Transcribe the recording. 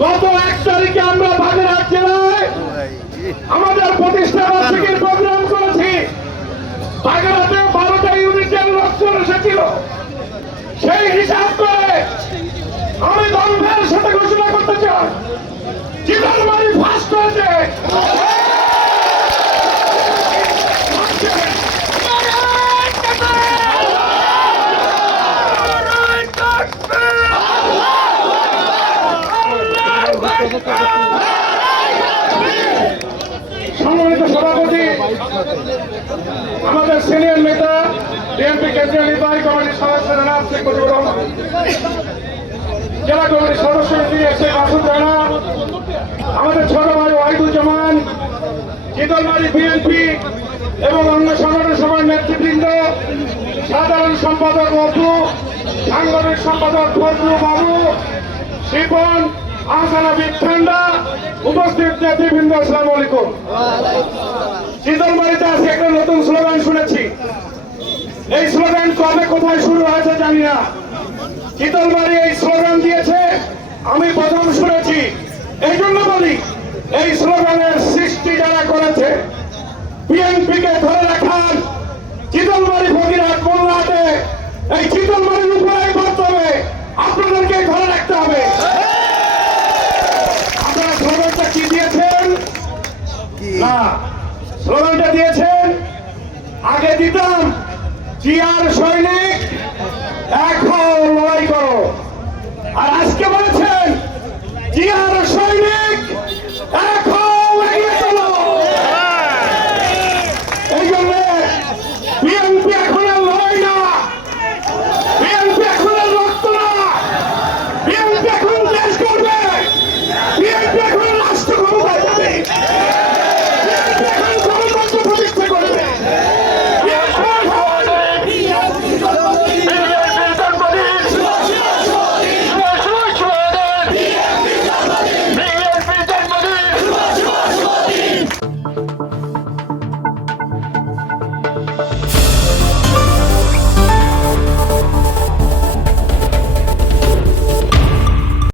গত এক তারিখে আমরা বাগেরহাট জেলায় আমাদের আমাদের সিনিয়র নেতা, বিএনপি কেন্দ্রীয় নির্বাহী কমিটির সদস্য জনাব শেখ মুজিবুর রহমান। জেলা কমিটির সদস্য শেখ মাসুদ রানা, আমাদের ছোট ভাই ওয়াহিদুজ্জামান চিতলমারি বিএনপি এবং অন্য সংগঠন সভার নেতৃবৃন্দ, সাধারণ সম্পাদক অপু সাংগঠনিক সম্পাদক ফজলু বাবু, শিপন, আহসানা বিঠান্ডা উপস্থিত নেতৃবৃন্দ, আসসালামু আলাইকুম। শীতলবাড়িতে আজকে একটা নতুন স্লোগান শুনেছি। এই স্লোগান কবে কোথায় শুরু হয়েছে জানি না। শীতলবাড়ি এই স্লোগান দিয়েছে, আমি প্রথম শুনেছি। এই জন্য বলি, এই স্লোগানের সৃষ্টি যারা করেছে বিএনপি কে ধরে রাখার চিতলবাড়ি ফকিরহাট মোল্লাহাটে এই চিতলবাড়ির উপরে করতে হবে আপনাদেরকে ধরে রাখতে হবে। আপনারা স্লোগানটা কি দিয়েছেন? না। স্লোগানটা দিয়েছেন আগে দিতাম চিয়ার সৈনিক এখন লড়াই করো। আর আজকে বলেছেন চিয়ার